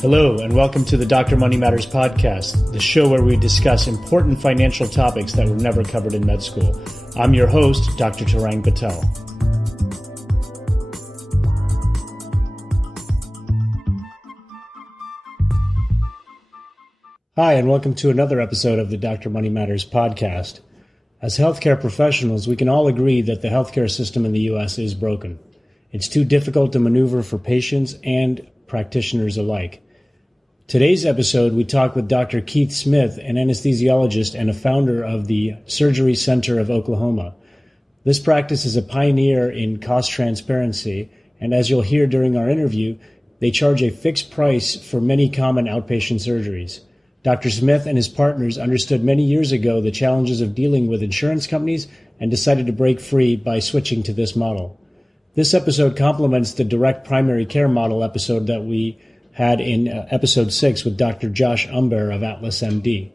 Hello, and welcome to the Dr. Money Matters podcast, the show where we discuss important financial topics that were never covered in med school. I'm your host, Dr. Tarang Patel. Hi, and welcome to another episode of the Dr. Money Matters podcast. As healthcare professionals, we can all agree that the healthcare system in the U.S. is broken. It's too difficult to maneuver for patients and practitioners alike. Today's episode, we talk with Dr. Keith Smith, an anesthesiologist and a founder of the Surgery Center of Oklahoma. This practice is a pioneer in cost transparency, and as you'll hear during our interview, they charge a fixed price for many common outpatient surgeries. Dr. Smith and his partners understood many years ago the challenges of dealing with insurance companies and decided to break free by switching to this model. This episode complements the direct primary care model episode that we had in episode 6 with Dr. Josh Umbehr of Atlas MD.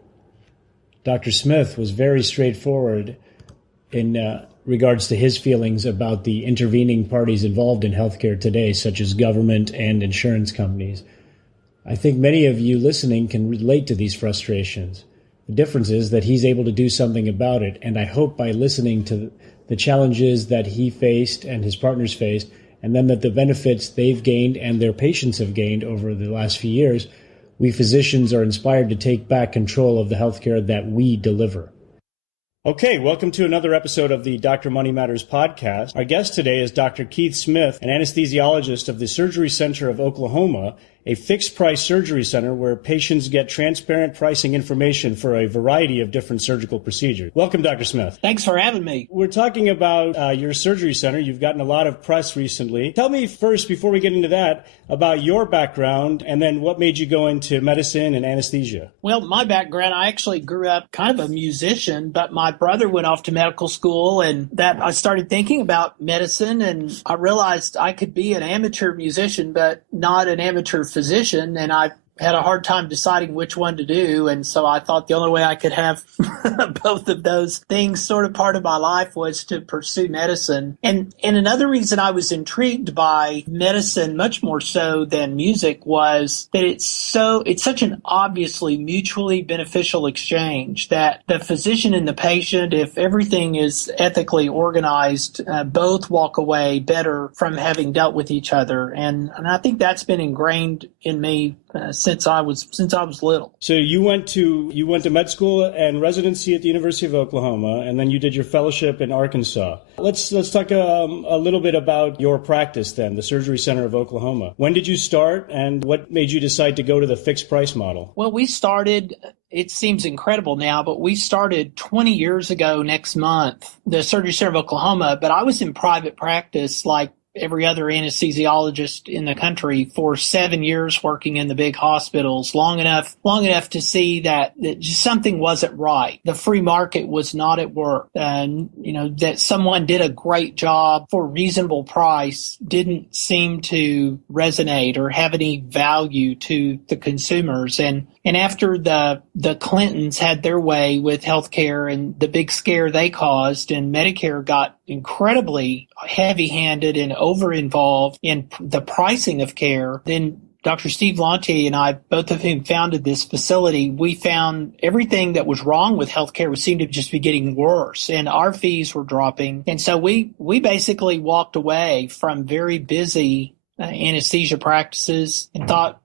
Dr. Smith was very straightforward in regards to his feelings about the intervening parties involved in healthcare today, such as government and insurance companies. I think many of you listening can relate to these frustrations. The difference is that he's able to do something about it, and I hope by listening to the challenges that he faced and his partners faced, and then that the benefits they've gained and their patients have gained over the last few years, we physicians are inspired to take back control of the healthcare that we deliver. Okay, welcome to another episode of the Dr. Money Matters podcast. Our guest today is Dr. Keith Smith, an anesthesiologist of the Surgery Center of Oklahoma, a fixed-price surgery center where patients get transparent pricing information for a variety of different surgical procedures. Welcome, Dr. Smith. Thanks for having me. We're talking about your surgery center. You've gotten a lot of press recently. Tell me first, before we get into that, about your background and then what made you go into medicine and anesthesia. Well, my background, I actually grew up kind of a musician, but my brother went off to medical school, and that I started thinking about medicine, and I realized I could be an amateur musician, but not an amateur physician, and I had a hard time deciding which one to do, and so I thought the only way I could have both of those things sort of part of my life was to pursue medicine. And another reason I was intrigued by medicine much more so than music was that it's such an obviously mutually beneficial exchange that the physician and the patient, if everything is ethically organized, both walk away better from having dealt with each other. And I think that's been ingrained in me since I was little. So you went to med school and residency at the University of Oklahoma, and then you did your fellowship in Arkansas. Let's talk a little bit about your practice then, the Surgery Center of Oklahoma. When did you start, and what made you decide to go to the fixed price model? Well, we started, it seems incredible now, but we started 20 years ago next month, the Surgery Center of Oklahoma, but I was in private practice like every other anesthesiologist in the country for 7 years, working in the big hospitals, long enough to see that just something wasn't right. The free market was not at work. That someone did a great job for a reasonable price didn't seem to resonate or have any value to the consumers. And after the Clintons had their way with healthcare and the big scare they caused, and Medicare got incredibly heavy-handed and over-involved in the pricing of care, then Dr. Steve Lantier and I, both of whom founded this facility, we found everything that was wrong with healthcare seemed to just be getting worse, and our fees were dropping. And so we basically walked away from very busy anesthesia practices and thought,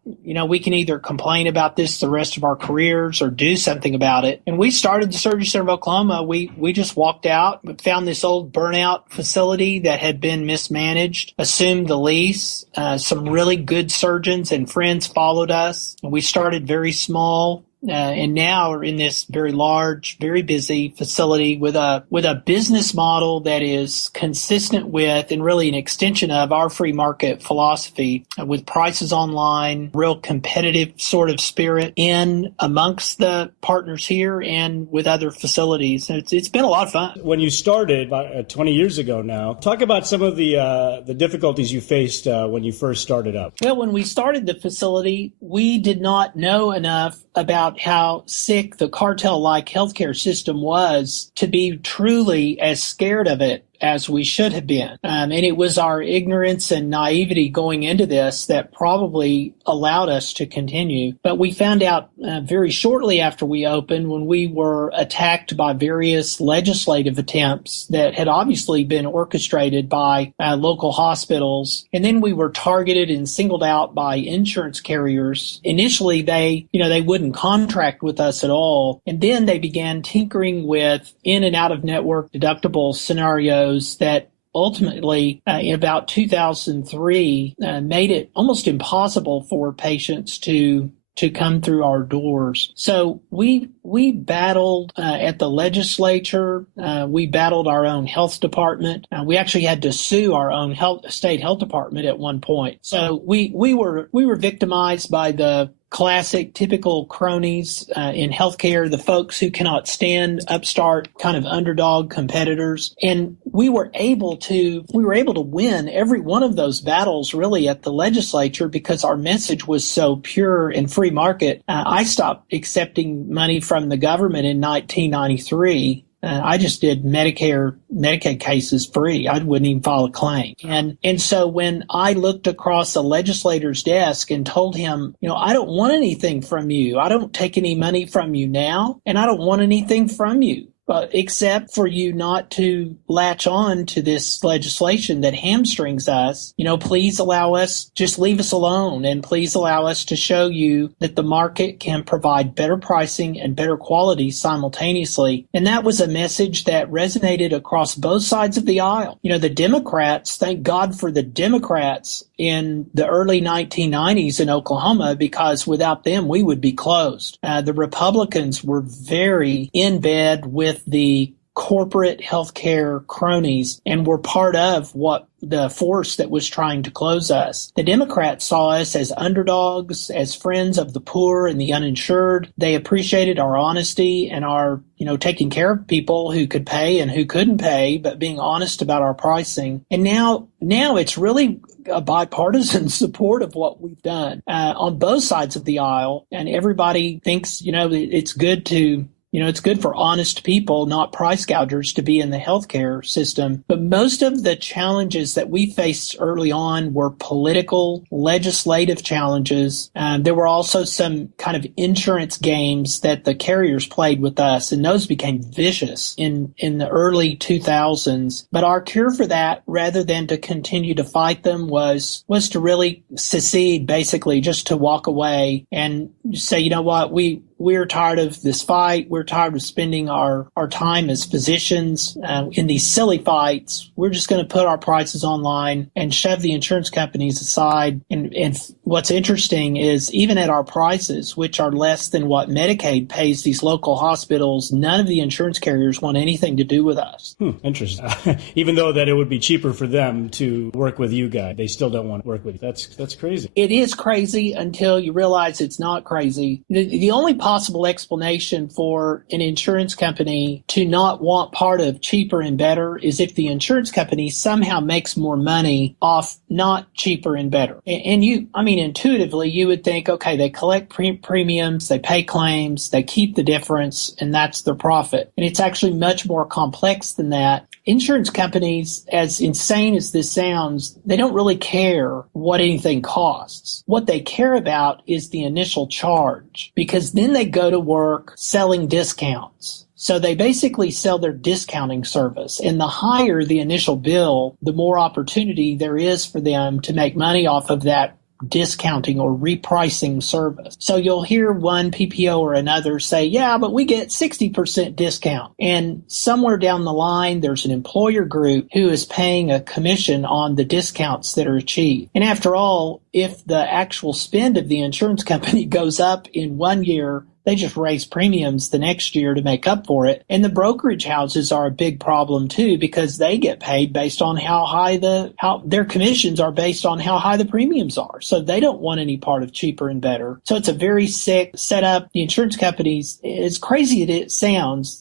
we can either complain about this the rest of our careers or do something about it. And we started the Surgery Center of Oklahoma. We just walked out, found this old burnout facility that had been mismanaged, assumed the lease. Some really good surgeons and friends followed us. We started very small. And now we're in this very large, very busy facility with a business model that is consistent with and really an extension of our free market philosophy, with prices online, real competitive sort of spirit in amongst the partners here and with other facilities. It's been a lot of fun. When you started about 20 years ago now, talk about some of the difficulties you faced when you first started up. Well, when we started the facility, we did not know enough about how sick the cartel-like healthcare system was to be truly as scared of it as we should have been. And it was our ignorance and naivety going into this that probably allowed us to continue. But we found out very shortly after we opened, when we were attacked by various legislative attempts that had obviously been orchestrated by local hospitals. And then we were targeted and singled out by insurance carriers. Initially, they wouldn't contract with us at all. And then they began tinkering with in and out of network deductible scenarios that ultimately, in about 2003, made it almost impossible for patients to come through our doors. So we battled at the legislature. We battled our own health department. We actually had to sue our own state health department at one point. So we were victimized by the classic, typical cronies in healthcare, the folks who cannot stand upstart kind of underdog competitors. And we were able to win every one of those battles really at the legislature because our message was so pure and free market. I stopped accepting money from the government in 1993. I just did Medicaid cases free. I wouldn't even file a claim. And so when I looked across a legislator's desk and told him, I don't want anything from you. I don't take any money from you now, and I don't want anything from you. Except for you not to latch on to this legislation that hamstrings us, please allow us, just leave us alone, and please allow us to show you that the market can provide better pricing and better quality simultaneously. And that was a message that resonated across both sides of the aisle. The Democrats, thank God for the Democrats in the early 1990s in Oklahoma, because without them, we would be closed. The Republicans were very in bed with the corporate healthcare cronies and were part of what the force that was trying to close us. The Democrats saw us as underdogs, as friends of the poor and the uninsured. They appreciated our honesty and our, taking care of people who could pay and who couldn't pay, but being honest about our pricing. And now it's really a bipartisan support of what we've done on both sides of the aisle. And everybody thinks, it's good to it's good for honest people, not price gougers, to be in the healthcare system. But most of the challenges that we faced early on were political, legislative challenges. There were also some kind of insurance games that the carriers played with us, and those became vicious in the early 2000s. But our cure for that, rather than to continue to fight them, was to really secede, basically, just to walk away and say, you know what, we're tired of this fight. We're tired of spending our time as physicians in these silly fights. We're just going to put our prices online and shove the insurance companies aside. And what's interesting is even at our prices, which are less than what Medicaid pays these local hospitals, none of the insurance carriers want anything to do with us. Interesting. Even though that it would be cheaper for them to work with you guys, they still don't want to work with you. That's crazy. It is crazy until you realize it's not crazy. The only possible explanation for an insurance company to not want part of cheaper and better is if the insurance company somehow makes more money off not cheaper and better. And intuitively, you would think, okay, they collect premiums, they pay claims, they keep the difference, and that's their profit. And it's actually much more complex than that. Insurance companies, as insane as this sounds, they don't really care what anything costs. What they care about is the initial charge, because then they go to work selling discounts. So they basically sell their discounting service. And the higher the initial bill, the more opportunity there is for them to make money off of that discounting or repricing service. So you'll hear one PPO or another say, yeah, but we get 60% discount. And somewhere down the line, there's an employer group who is paying a commission on the discounts that are achieved. And after all, if the actual spend of the insurance company goes up in 1 year, they just raise premiums the next year to make up for it. And the brokerage houses are a big problem too, because they get paid based on how their commissions are based on how high the premiums are. So they don't want any part of cheaper and better. So it's a very sick setup. The insurance companies, as crazy as it sounds,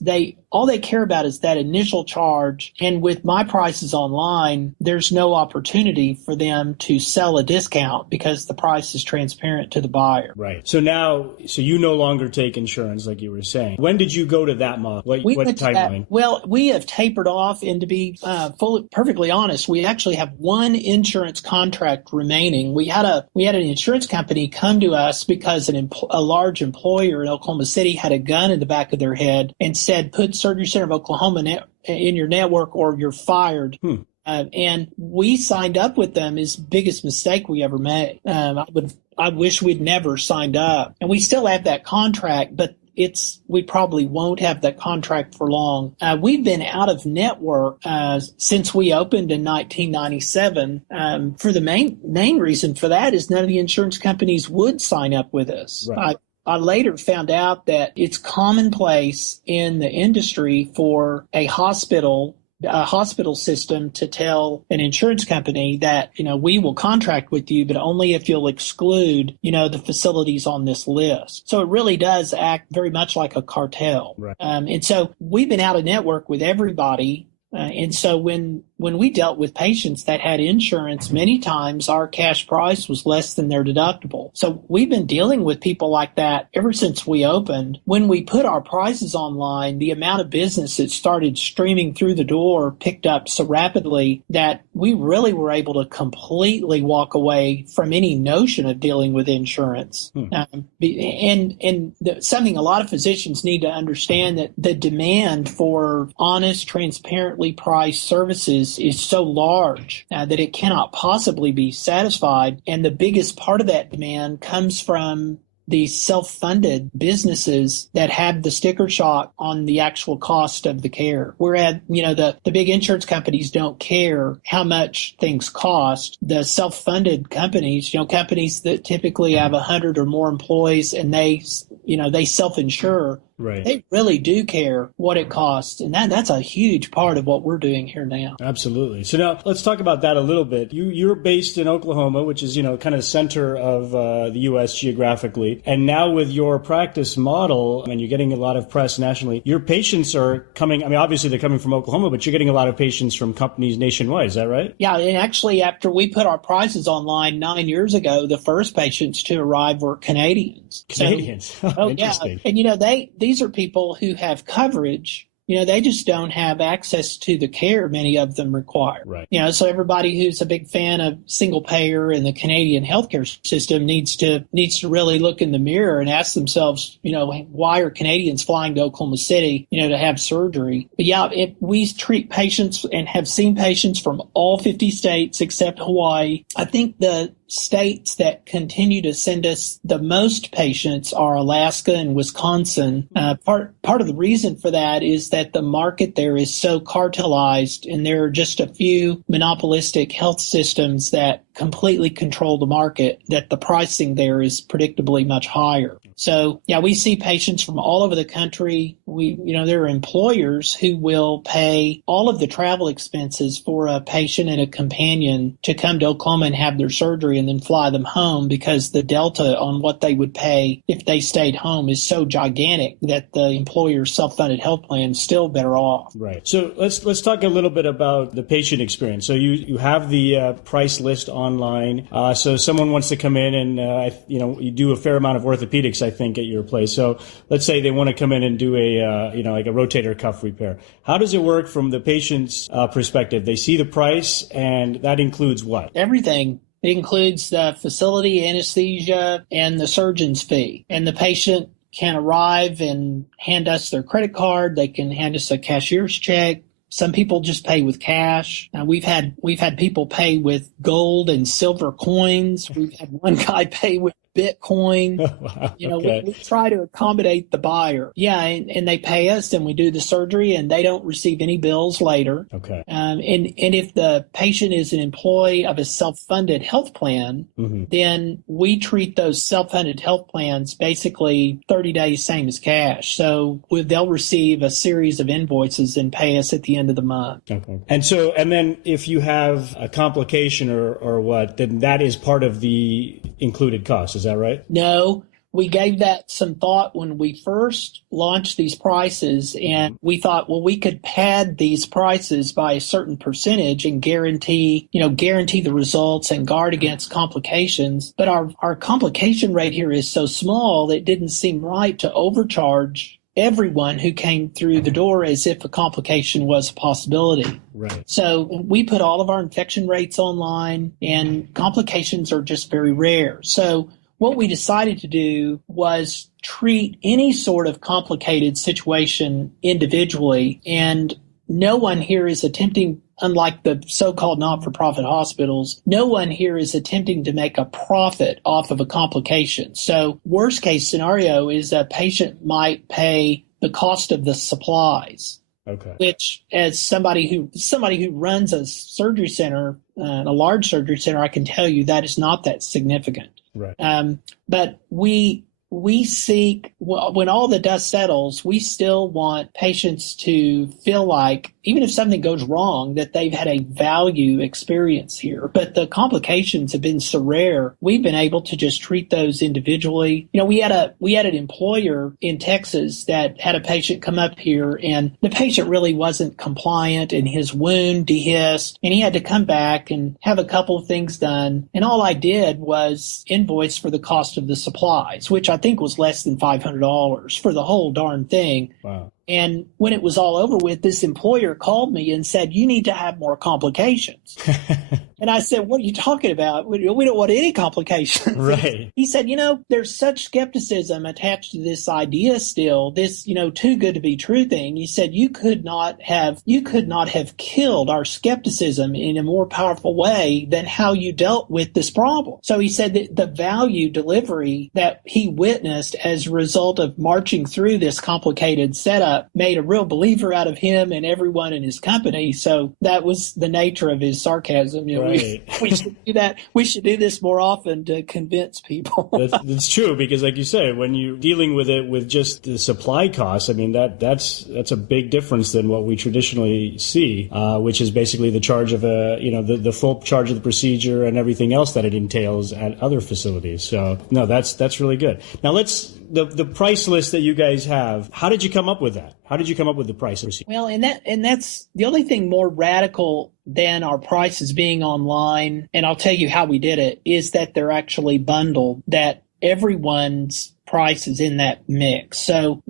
all they care about is that initial charge. And with my prices online, there's no opportunity for them to sell a discount because the price is transparent to the buyer. Right. So you no longer take insurance, like you were saying. When did you go to that model? What timeline? Well, we have tapered off, and to be perfectly honest, we actually have one insurance contract remaining. We had an insurance company come to us because a large employer in Oklahoma City had a gun in the back of their head and said, "Put Surgery Center of Oklahoma in your network, or you're fired." And we signed up with them. Is the biggest mistake we ever made. I wish we'd never signed up, and we still have that contract, but we probably won't have that contract for long. We've been out of network since we opened in 1997. For the main reason for that is none of the insurance companies would sign up with us. Right. I later found out that it's commonplace in the industry for a hospital system to tell an insurance company that, we will contract with you, but only if you'll exclude, the facilities on this list. So it really does act very much like a cartel. Right. And so we've been out of network with everybody. And so when we dealt with patients that had insurance, many times our cash price was less than their deductible. So we've been dealing with people like that ever since we opened. When we put our prices online, the amount of business that started streaming through the door picked up so rapidly that we really were able to completely walk away from any notion of dealing with insurance. Something a lot of physicians need to understand, that the demand for honest, transparently priced services is so large that it cannot possibly be satisfied. And the biggest part of that demand comes from these self-funded businesses that have the sticker shock on the actual cost of the care. Whereas, the big insurance companies don't care how much things cost. The self-funded companies, companies that typically have 100 or more employees and they self-insure, right, they really do care what it costs. And that's a huge part of what we're doing here now. Absolutely. So now let's talk about that a little bit. You're based in Oklahoma, which is, kind of center of the U.S. geographically. And now with your practice model, and you're getting a lot of press nationally, your patients are coming, obviously they're coming from Oklahoma, but you're getting a lot of patients from companies nationwide. Is that right? Yeah. And actually, after we put our prices online 9 years ago, the first patients to arrive were Canadians. Canadians. So, interesting. Yeah. And, these are people who have coverage. They just don't have access to the care many of them require. Right. So everybody who's a big fan of single payer and the Canadian healthcare system needs to really look in the mirror and ask themselves, why are Canadians flying to Oklahoma City, to have surgery? But yeah, we treat patients and have seen patients from all 50 states except Hawaii. I think the states that continue to send us the most patients are Alaska and Wisconsin. Part of the reason for that is that the market there is so cartelized, and there are just a few monopolistic health systems that completely control the market, that the pricing there is predictably much higher. So, yeah, we see patients from all over the country. There are employers who will pay all of the travel expenses for a patient and a companion to come to Oklahoma and have their surgery and then fly them home, because the delta on what they would pay if they stayed home is so gigantic that the employer's self-funded health plan is still better off. Right. So let's talk a little bit about the patient experience. So you have the price list online. So someone wants to come in and, you do a fair amount of orthopedics, I think, at your place. So let's say they want to come in and do like a rotator cuff repair. How does it work from the patient's perspective? They see the price, and that includes what? Everything. It includes the facility, anesthesia, and the surgeon's fee. And the patient can arrive and hand us their credit card. They can hand us a cashier's check. Some people just pay with cash. We've had people pay with gold and silver coins. We've had one guy pay with Bitcoin. Wow. Okay. We try to accommodate the buyer. Yeah, and they pay us, and we do the surgery, and they don't receive any bills later. Okay. And if the patient is an employee of a self-funded health plan, then we treat those self-funded health plans basically 30 days, same as cash. So they'll receive a series of invoices and pay us at the end of the month. Okay. And then if you have a complication or what, then that is part of the included cost. Is that right? No. we gave that some thought when we first launched these prices, and we thought, well, we could pad these prices by a certain percentage and guarantee the results and guard against complications. But our complication rate here is so small that it didn't seem right to overcharge everyone who came through the door as if a complication was a possibility. Right. So we put all of our infection rates online, and complications are just very rare. So what we decided to do was treat any sort of complicated situation individually, and no one here is attempting, unlike the so-called not-for-profit hospitals, no one here is attempting to make a profit off of a complication. So worst case scenario is a patient might pay the cost of the supplies. Okay. Which, as somebody who runs a surgery center, a large surgery center, I can tell you that is not that significant. Right. But we seek, when all the dust settles, we still want patients to feel like, even if something goes wrong, that they've had a value experience here. But the complications have been so rare, we've been able to just treat those individually. We had an employer in Texas that had a patient come up here, and the patient really wasn't compliant, and his wound dehisced, and he had to come back and have a couple of things done. And all I did was invoice for the cost of the supplies, which I think was less than $500 for the whole darn thing. Wow. And when it was all over with, this employer called me and said, "You need to have more complications." And I said, "What are you talking about? We don't want any complications." Right. He said, "There's such skepticism attached to this idea still, this, too good to be true thing." He said, you could not have killed our skepticism in a more powerful way than how you dealt with this problem. So he said that the value delivery that he witnessed as a result of marching through this complicated setup made a real believer out of him and everyone in his company. So that was the nature of his sarcasm. Right. We should do that. We should do this more often to convince people. That's true, because like you say, when you're dealing with it with just the supply costs, I mean, that's a big difference than what we traditionally see, which is basically the charge of the full charge of the procedure and everything else that it entails at other facilities. So no, that's really good. Now the price list that you guys have, how did you come up with that? How did you come up with the price? Well, and that's the only thing more radical than our prices being online, and I'll tell you how we did it, is that they're actually bundled, that everyone's price is in that mix. So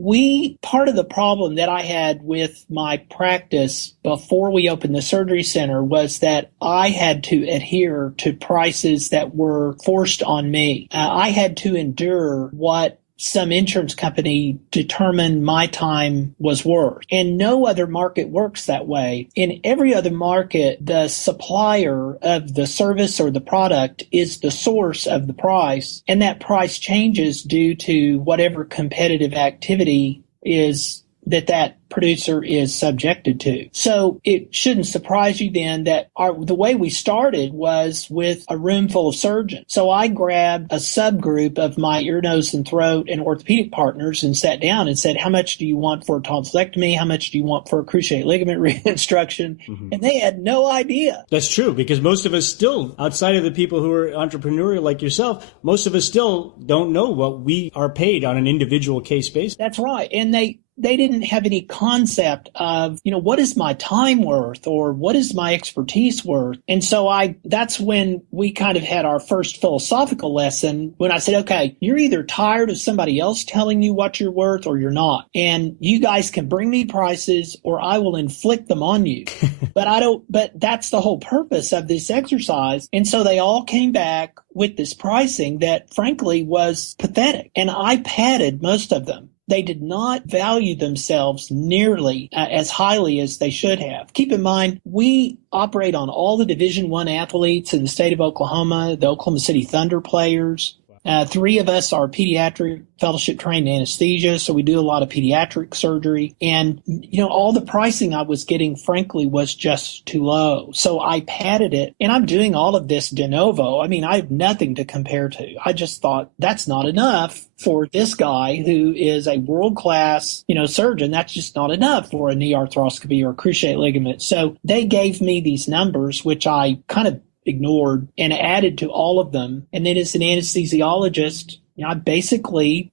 part of the problem that I had with my practice before we opened the surgery center was that I had to adhere to prices that were forced on me. I had to endure what some insurance company determined my time was worth. And no other market works that way. In every other market, the supplier of the service or the product is the source of the price, and that price changes due to whatever competitive activity is that producer is subjected to. So it shouldn't surprise you then that the way we started was with a room full of surgeons. So I grabbed a subgroup of my ear, nose, and throat and orthopedic partners and sat down and said, how much do you want for a tonsillectomy? How much do you want for a cruciate ligament reconstruction? Mm-hmm. And they had no idea. That's true, because most of us still, outside of the people who are entrepreneurial like yourself, most of us still don't know what we are paid on an individual case basis. That's right. And they didn't have any concept of, what is my time worth or what is my expertise worth? And so that's when we kind of had our first philosophical lesson, when I said, okay, you're either tired of somebody else telling you what you're worth or you're not. And you guys can bring me prices or I will inflict them on you. But that's the whole purpose of this exercise. And so they all came back with this pricing that frankly was pathetic. And I padded most of them. They did not value themselves nearly as highly as they should have. Keep in mind, we operate on all the Division I athletes in the state of Oklahoma, the Oklahoma City Thunder players. 3 of us are pediatric fellowship trained anesthesia, so we do a lot of pediatric surgery. And, all the pricing I was getting, frankly, was just too low. So I padded it, and I'm doing all of this de novo. I mean, I have nothing to compare to. I just thought that's not enough for this guy who is a world-class, surgeon. That's just not enough for a knee arthroscopy or a cruciate ligament. So they gave me these numbers, which I kind of ignored and added to all of them. And then as an anesthesiologist, I basically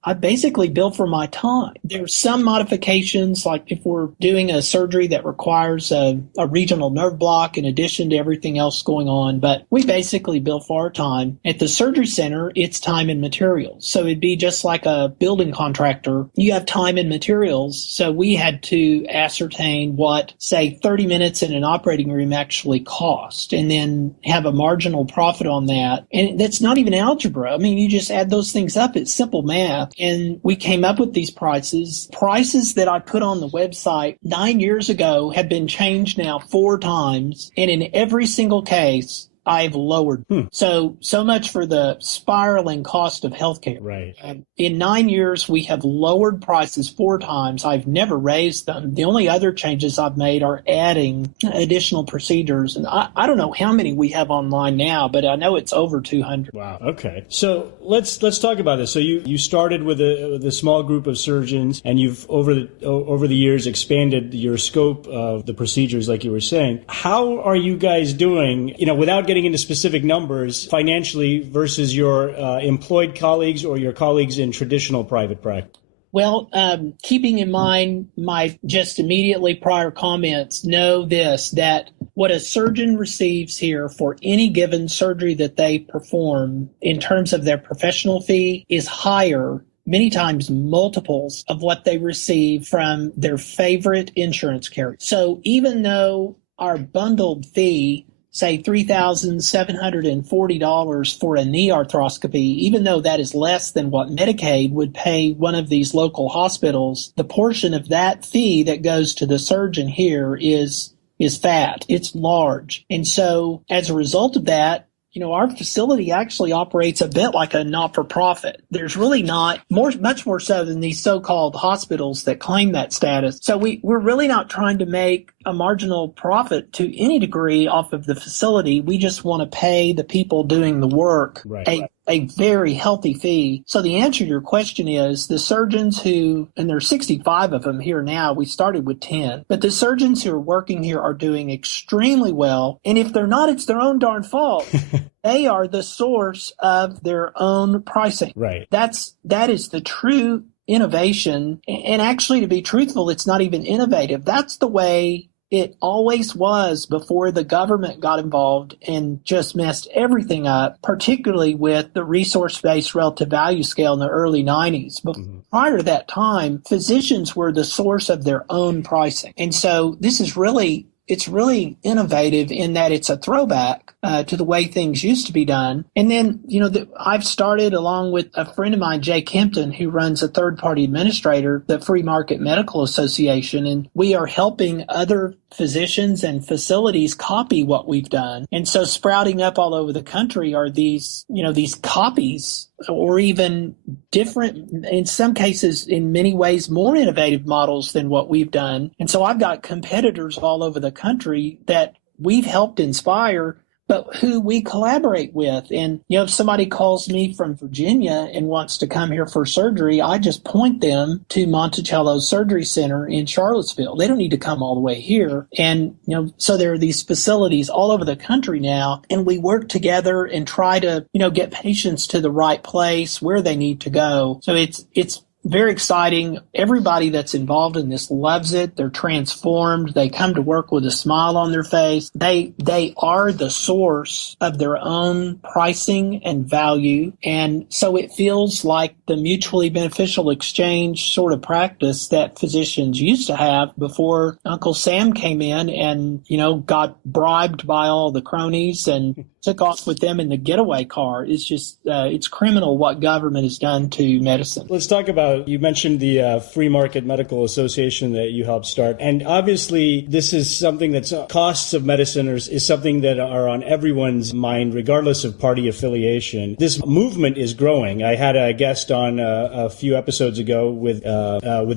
bill for my time. There's some modifications, like if we're doing a surgery that requires a regional nerve block in addition to everything else going on, but we basically bill for our time. At the surgery center, it's time and materials. So it'd be just like a building contractor. You have time and materials. So we had to ascertain what, say, 30 minutes in an operating room actually cost, and then have a marginal profit on that. And that's not even algebra. I mean, you just add those things up. It's simple math. And we came up with these prices that I put on the website 9 years ago have been changed now 4 times. And in every single case, I've lowered. So much for the spiraling cost of healthcare. Right. In 9 years, we have lowered prices 4 times. I've never raised them. The only other changes I've made are adding additional procedures. And I don't know how many we have online now, but I know it's over 200. Wow. Okay. So let's talk about this. So you started with a small group of surgeons, and you've over the years expanded your scope of the procedures, like you were saying. How are you guys doing, without getting into specific numbers, financially versus your employed colleagues or your colleagues in traditional private practice? Well, keeping in mind my just immediately prior comments, know this, that what a surgeon receives here for any given surgery that they perform in terms of their professional fee is higher, many times multiples of what they receive from their favorite insurance carrier. So even though our bundled fee, say $3,740 for a knee arthroscopy, even though that is less than what Medicaid would pay one of these local hospitals, the portion of that fee that goes to the surgeon here is fat. It's large. And so as a result of that, our facility actually operates a bit like a not-for-profit. There's really not much more so than these so-called hospitals that claim that status. So we're really not trying to make a marginal profit to any degree off of the facility. We just want to pay the people doing the work a very healthy fee. So the answer to your question is the surgeons who, and there's 65 of them here now, we started with 10, but the surgeons who are working here are doing extremely well. And if they're not, it's their own darn fault. They are the source of their own pricing. Right. That is the true innovation. And actually, to be truthful, it's not even innovative. That's the way it always was before the government got involved and just messed everything up, particularly with the resource-based relative value scale in the early 90s. But prior to that time, physicians were the source of their own pricing. And so this is really innovative in that it's a throwback to the way things used to be done. And then, I've started along with a friend of mine, Jay Kempton, who runs a third-party administrator, the Free Market Medical Association, and we are helping other physicians and facilities copy what we've done. And so sprouting up all over the country are these copies, or even different, in some cases, in many ways, more innovative models than what we've done. And so I've got competitors all over the country that we've helped inspire, but who we collaborate with. And, if somebody calls me from Virginia and wants to come here for surgery, I just point them to Monticello Surgery Center in Charlottesville. They don't need to come all the way here. And, so there are these facilities all over the country now, and we work together and try to, get patients to the right place where they need to go. So it's very exciting. Everybody that's involved in this loves it. They're transformed. They come to work with a smile on their face. They are the source of their own pricing and value. And so it feels like the mutually beneficial exchange sort of practice that physicians used to have before Uncle Sam came in and, got bribed by all the cronies and took off with them in the getaway car. It's just, it's criminal what government has done to medicine. Let's talk about, you mentioned the Free Market Medical Association that you helped start. And obviously, this is something that's costs of medicine is something that are on everyone's mind, regardless of party affiliation. This movement is growing. I had a guest on a few episodes ago with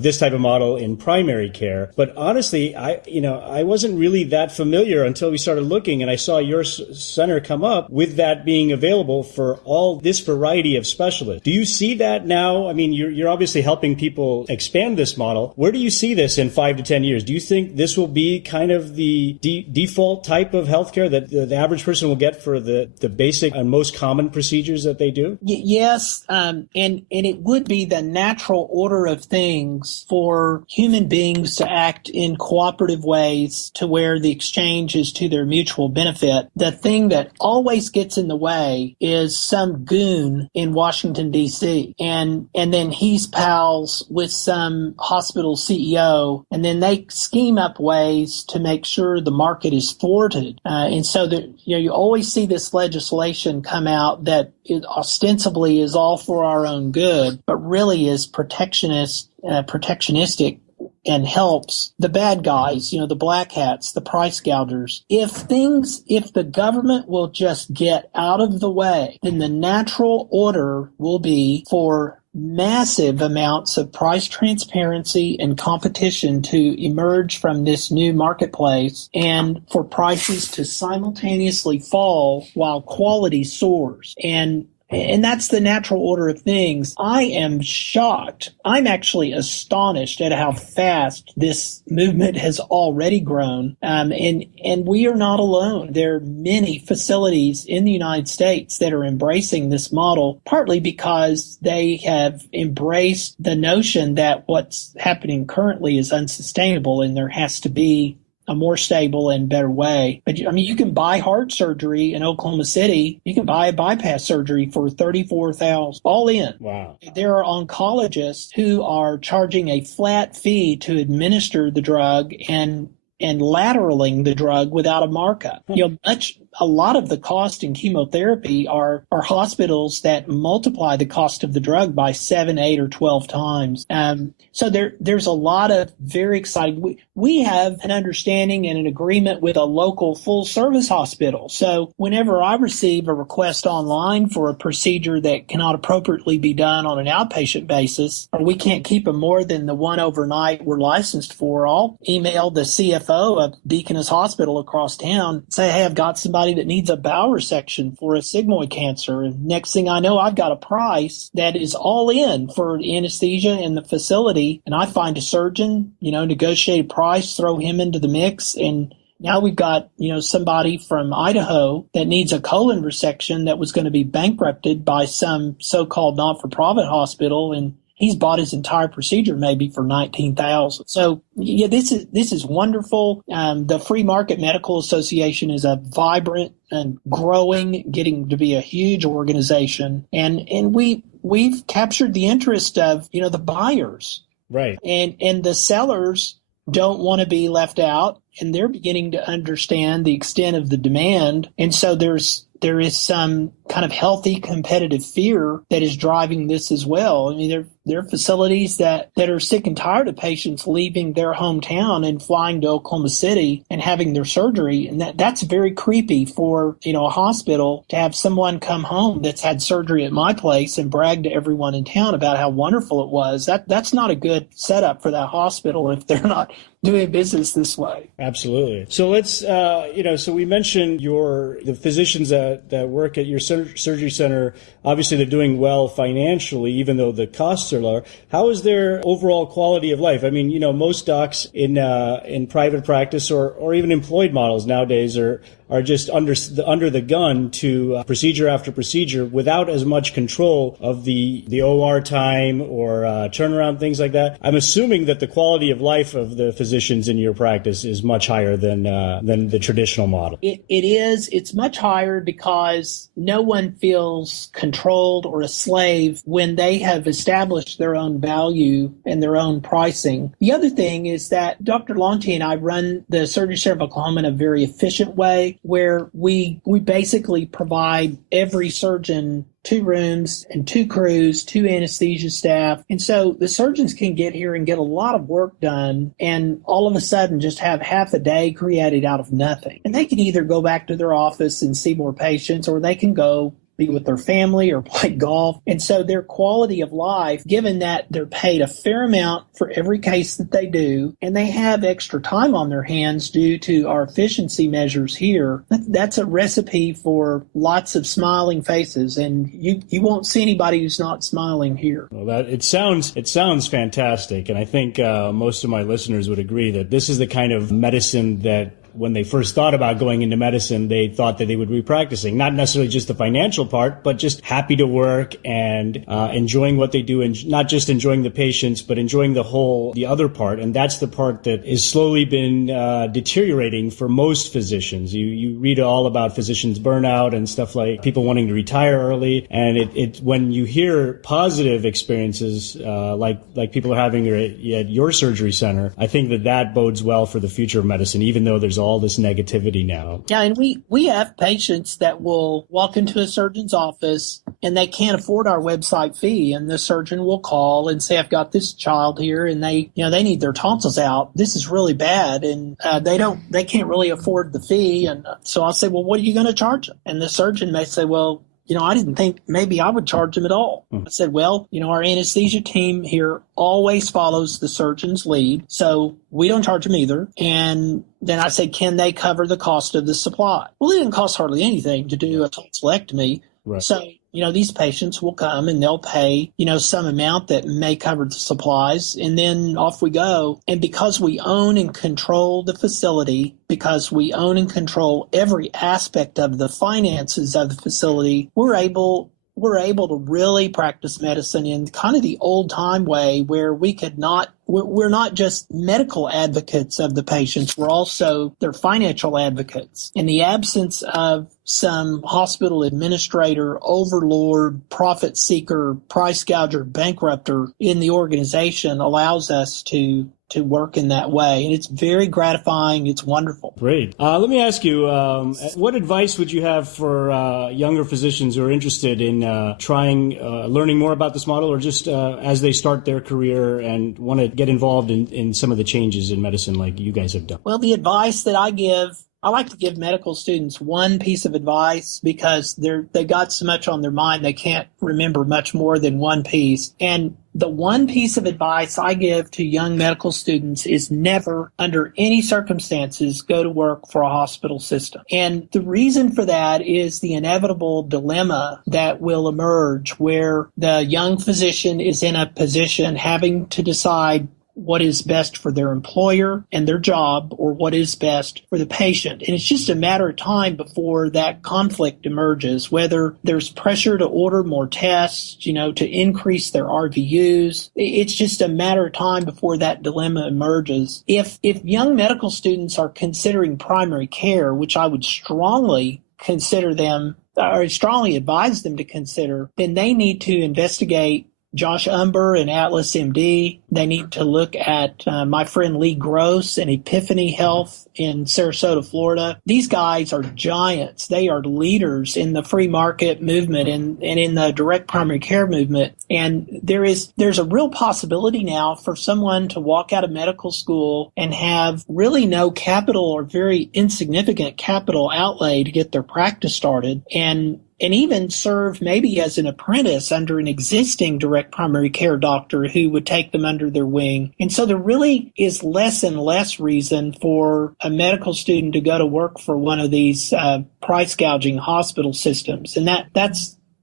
this type of model in primary care. But honestly, I wasn't really that familiar until we started looking, and I saw your center come come up with that being available for all this variety of specialists. Do you see that now? I mean, you're obviously helping people expand this model. Where do you see this in 5 to 10 years? Do you think this will be kind of the default type of healthcare that the average person will get for the basic and most common procedures that they do? Yes, and it would be the natural order of things for human beings to act in cooperative ways to where the exchange is to their mutual benefit. The thing that always gets in the way is some goon in Washington, D.C., and then he's pals with some hospital CEO, and then they scheme up ways to make sure the market is thwarted. And so that you always see this legislation come out that it ostensibly is all for our own good, but really is protectionistic and helps the bad guys, the black hats, the price gougers. If the government will just get out of the way, then the natural order will be for massive amounts of price transparency and competition to emerge from this new marketplace, and for prices to simultaneously fall while quality soars. And that's the natural order of things. I am shocked. I'm actually astonished at how fast this movement has already grown. And we are not alone. There are many facilities in the United States that are embracing this model, partly because they have embraced the notion that what's happening currently is unsustainable and there has to be a more stable and better way. But I mean, you can buy heart surgery in Oklahoma City. You can buy a bypass surgery for $34,000 all in. Wow. There are oncologists who are charging a flat fee to administer the drug and lateraling the drug without a markup. A lot of the cost in chemotherapy are hospitals that multiply the cost of the drug by 7, 8, or 12 times. So there's a lot of very exciting. We have an understanding and an agreement with a local full-service hospital. So whenever I receive a request online for a procedure that cannot appropriately be done on an outpatient basis, or we can't keep them more than the one overnight we're licensed for, I'll email the CFO of Deaconess Hospital across town, say, hey, I've got somebody that needs a bowel resection for a sigmoid cancer. And next thing I know, I've got a price that is all in for anesthesia and the facility. And I find a surgeon, negotiate a price, throw him into the mix. And now we've got, somebody from Idaho that needs a colon resection that was going to be bankrupted by some so-called not-for-profit hospital. And he's bought his entire procedure maybe for $19,000. So yeah, this is wonderful. The Free Market Medical Association is a vibrant and growing, getting to be a huge organization, and we've captured the interest of the buyers, right? And the sellers don't want to be left out, and they're beginning to understand the extent of the demand, and so there is some kind of healthy competitive fear that is driving this as well. I mean, there are facilities that are sick and tired of patients leaving their hometown and flying to Oklahoma City and having their surgery. And that's very creepy for, a hospital to have someone come home that's had surgery at my place and brag to everyone in town about how wonderful it was. That's not a good setup for that hospital if they're not doing business this way. Absolutely. So let's, so we mentioned the physicians that work at your surgery center. Obviously, they're doing well financially, even though the costs are lower. How is their overall quality of life? I mean, most docs in private practice or even employed models nowadays are just under the gun to procedure after procedure without as much control of the OR time or turnaround, things like that. I'm assuming that the quality of life of the physicians in your practice is much higher than the traditional model. It is. It's much higher because no one feels controlled or a slave when they have established their own value and their own pricing. The other thing is that Dr. Lonti and I run the Surgery Center of Oklahoma in a very efficient way, where we basically provide every surgeon 2 rooms and 2 crews, 2 anesthesia staff. And so the surgeons can get here and get a lot of work done and all of a sudden just have half a day created out of nothing. And they can either go back to their office and see more patients, or they can go be with their family or play golf. And so their quality of life, given that they're paid a fair amount for every case that they do, and they have extra time on their hands due to our efficiency measures here, that's a recipe for lots of smiling faces. And you won't see anybody who's not smiling here. Well, it sounds fantastic. And I think most of my listeners would agree that this is the kind of medicine that when they first thought about going into medicine, they thought that they would be practicing, not necessarily just the financial part, but just happy to work and enjoying what they do, and not just enjoying the patients, but enjoying the other part. And that's the part that has slowly been deteriorating for most physicians. You read all about physicians burnout and stuff, like people wanting to retire early. And it when you hear positive experiences like people are having at your surgery center, I think that bodes well for the future of medicine, even though there's all this negativity now. Yeah, and we have patients that will walk into a surgeon's office and they can't afford our website fee, and the surgeon will call and say, I've got this child here and they need their tonsils out. This is really bad, and they can't really afford the fee. And so I'll say, well, what are you going to charge them? And the surgeon may say, well, I didn't think maybe I would charge them at all. I said, well, our anesthesia team here always follows the surgeon's lead, so we don't charge them either. And then I said, can they cover the cost of the supply? Well, it didn't cost hardly anything to do a tonsillectomy. Right. So, these patients will come and they'll pay, some amount that may cover the supplies, and then off we go. And because we own and control the facility, because we own and control every aspect of the finances of the facility, we're able to really practice medicine in kind of the old time way, where we're not just medical advocates of the patients, we're also their financial advocates. In the absence of some hospital administrator, overlord, profit seeker, price gouger, bankrupter in the organization allows us to work in that way. And it's very gratifying. It's wonderful. Great. Let me ask you, what advice would you have for younger physicians who are interested in learning more about this model, or just as they start their career and want to get involved in some of the changes in medicine like you guys have done? Well, the advice that I like to give medical students one piece of advice, because they got so much on their mind they can't remember much more than one piece. And the one piece of advice I give to young medical students is never, under any circumstances, go to work for a hospital system. And the reason for that is the inevitable dilemma that will emerge, where the young physician is in a position having to decide what is best for their employer and their job, or what is best for the patient. And it's just a matter of time before that conflict emerges, whether there's pressure to order more tests, to increase their RVUs. It's just a matter of time before that dilemma emerges. If young medical students are considering primary care, which I would strongly consider them, or strongly advise them to consider, then they need to investigate Josh Umbehr and Atlas MD. They need to look at my friend Lee Gross and Epiphany Health in Sarasota, Florida. These guys are giants. They are leaders in the free market movement and in the direct primary care movement. And there's a real possibility now for someone to walk out of medical school and have really no capital or very insignificant capital outlay to get their practice started, and even serve maybe as an apprentice under an existing direct primary care doctor who would take them under their wing. And so there really is less and less reason for a medical student to go to work for one of these price gouging hospital systems. And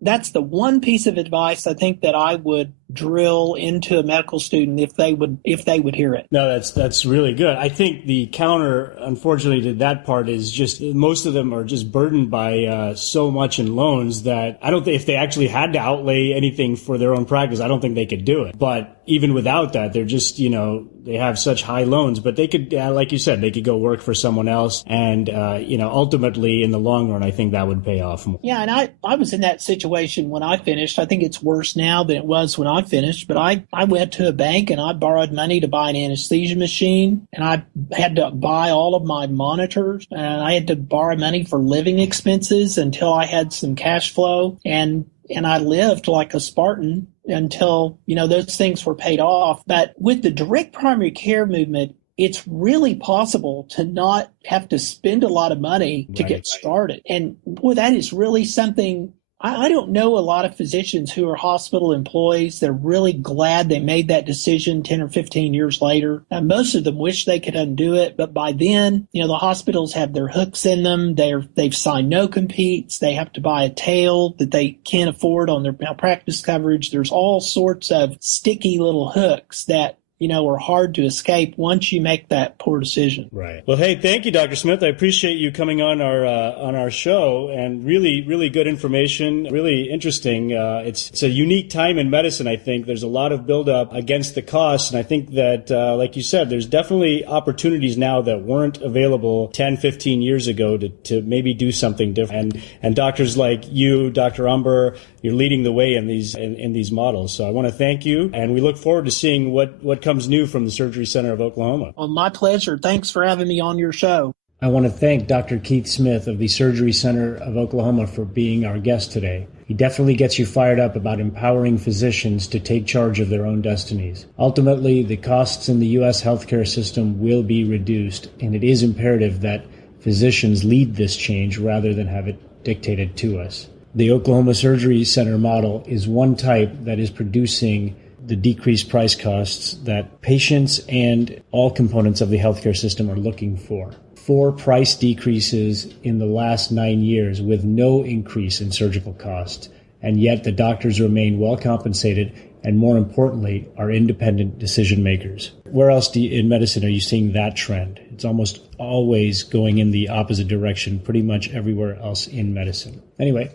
that's the one piece of advice I think that I would drill into a medical student if they would hear it. No, that's really good. I think the counter, unfortunately, to that part is just most of them are just burdened by so much in loans that I don't think if they actually had to outlay anything for their own practice, I don't think they could do it. But even without that, they're just, they have such high loans, but they could, like you said, they could go work for someone else. And, ultimately in the long run, I think that would pay off more. Yeah. And I was in that situation when I finished. I think it's worse now than it was when I finished, but I went to a bank and I borrowed money to buy an anesthesia machine, and I had to buy all of my monitors, and I had to borrow money for living expenses until I had some cash flow, and I lived like a Spartan until, those things were paid off. But with the direct primary care movement, it's really possible to not have to spend a lot of money to get started. And boy, that is really something I don't know a lot of physicians who are hospital employees. They're really glad they made that decision 10 or 15 years later. Most of them wish they could undo it, but by then, the hospitals have their hooks in them. They've signed no competes. They have to buy a tail that they can't afford on their malpractice coverage. There's all sorts of sticky little hooks that are hard to escape once you make that poor decision. Right. Well, hey, thank you, Dr. Smith. I appreciate you coming on our show, and really, really good information. Really interesting. It's a unique time in medicine. I think there's a lot of buildup against the costs, and I think that, like you said, there's definitely opportunities now that weren't available 10, 15 years ago to maybe do something different. And doctors like you, Dr. Umbehr, you're leading the way in these models. So I want to thank you, and we look forward to seeing what comes new from the Surgery Center of Oklahoma. Well, my pleasure. Thanks for having me on your show. I want to thank Dr. Keith Smith of the Surgery Center of Oklahoma for being our guest today. He definitely gets you fired up about empowering physicians to take charge of their own destinies. Ultimately, the costs in the U.S. healthcare system will be reduced, and it is imperative that physicians lead this change rather than have it dictated to us. The Oklahoma Surgery Center model is one type that is producing the decreased price costs that patients and all components of the healthcare system are looking for. 4 price decreases in the last 9 years with no increase in surgical costs, and yet the doctors remain well compensated and, more importantly, are independent decision makers. Where else in medicine are you seeing that trend? It's almost always going in the opposite direction pretty much everywhere else in medicine. Anyway,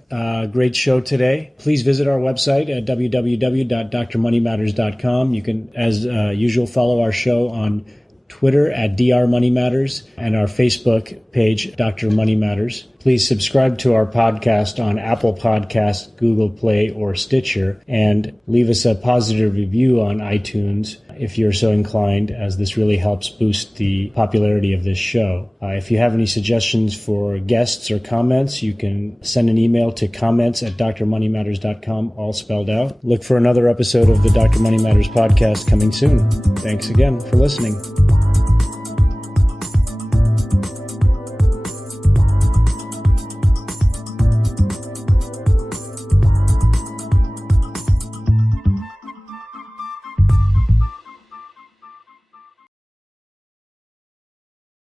great show today. Please visit our website at www.drmoneymatters.com. You can, as usual, follow our show on Twitter at Dr. Money Matters, and our Facebook page, Dr. Money Matters. Please subscribe to our podcast on Apple Podcasts, Google Play, or Stitcher, and leave us a positive review on iTunes if you're so inclined, as this really helps boost the popularity of this show. If you have any suggestions for guests or comments, you can send an email to comments@drmoneymatters.com, all spelled out. Look for another episode of the Dr. Money Matters podcast coming soon. Thanks again for listening.